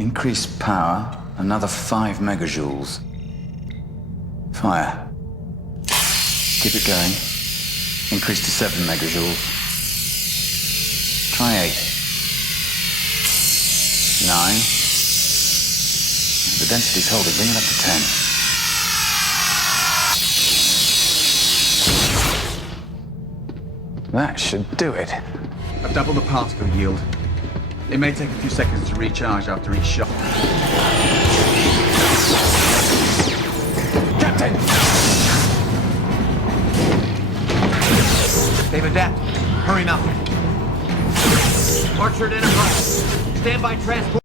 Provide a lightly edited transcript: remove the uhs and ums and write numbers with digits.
Increase power, another 5 megajoules. Fire. Keep it going. Increase to 7 megajoules. Try 8. 9. The density's holding. Bring it up to 10. That should do it. I've doubled the particle yield. It may take a few seconds to recharge after each shot. Captain! They've adapted. Hurry now. Orchard Enterprise. Stand by transport.